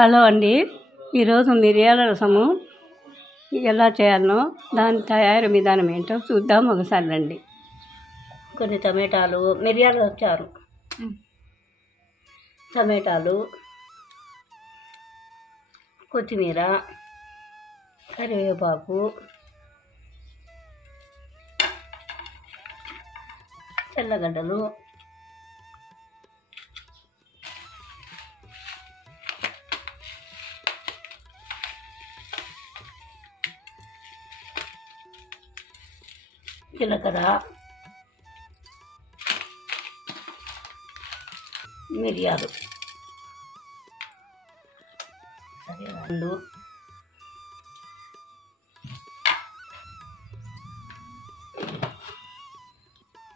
Hello అండి, ఈరోజు మిరియాల రసము ఎలా చేయాలనో దాని తయారీ విధానం ఏంటో చూద్దాం. ఒకసారి రండి. కొన్ని టమాటాలు, మిరియాల చారు, టమాటాలు, కొత్తిమీర, కరివేపాకు, తెల్లగడ్డలు, జీలకర్ర, మిరియాలు, రెండు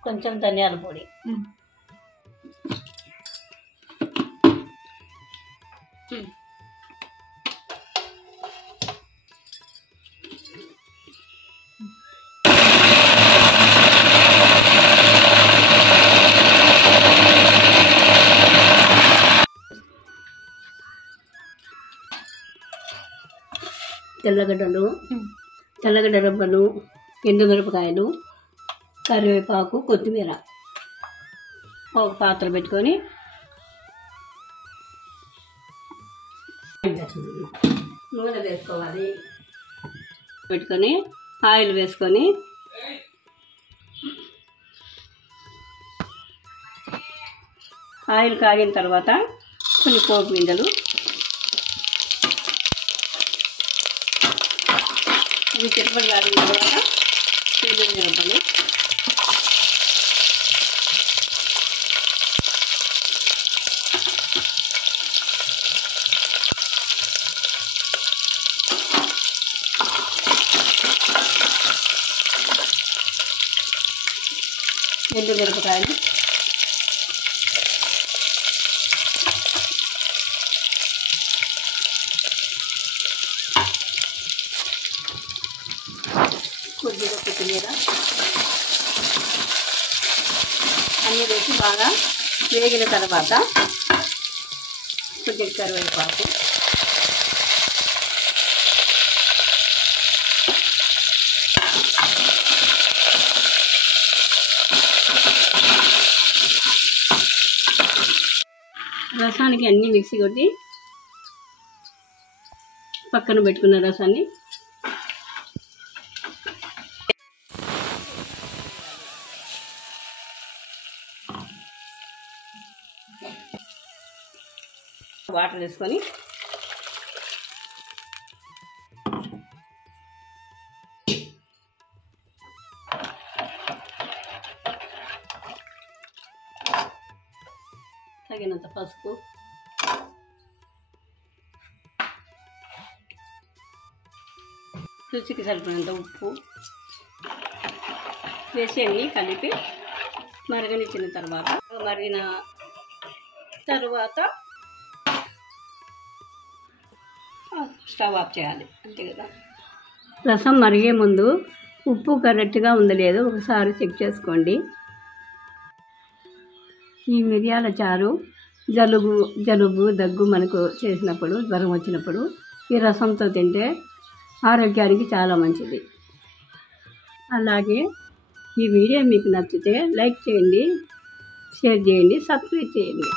కొంచెం ధనియాల పొడి, తెల్లగడ్డ రబ్బలు, ఎండుమిరపకాయలు, కరివేపాకు, కొత్తిమీర ఒక పాత్ర పెట్టుకొని నూనె వేసుకోవాలి. పెట్టుకొని ఆయిల్ వేసుకొని ఆయిల్ కాగిన తర్వాత కొన్ని పోపు గింజలు, ఇవి చిరపడి కాగిన తర్వాత ఎండుమిరపలు, ఎండుమిరపకాయలు, కొద్దిగా కొత్తిమీర అన్నీ వేసి బాగా వేగిన తర్వాత కొద్దిగా కరివేపాకు, రసానికి అన్నీ మిక్సీ కొట్టి పక్కన పెట్టుకున్న రసాన్ని వాటర్ వేసుకొని తగినంత పసుపు, రుచికి సరిపడినంత ఉప్పు వేసి అన్నీ కలిపి మరగనిచ్చిన తర్వాత మరిగిన తర్వాత స్టవ్ ఆఫ్ చేయాలి. అంతే కదా. రసం మరిగే ముందు ఉప్పు కరెక్ట్గా ఉందో లేదో ఒకసారి చెక్ చేసుకోండి. ఈ మిరియాల చారు జలుబు దగ్గు మనకు చేసినప్పుడు, జ్వరం వచ్చినప్పుడు ఈ రసంతో తింటే ఆరోగ్యానికి చాలా మంచిది. అలాగే ఈ వీడియో మీకు నచ్చితే లైక్ చేయండి, షేర్ చేయండి, సబ్స్క్రైబ్ చేయండి.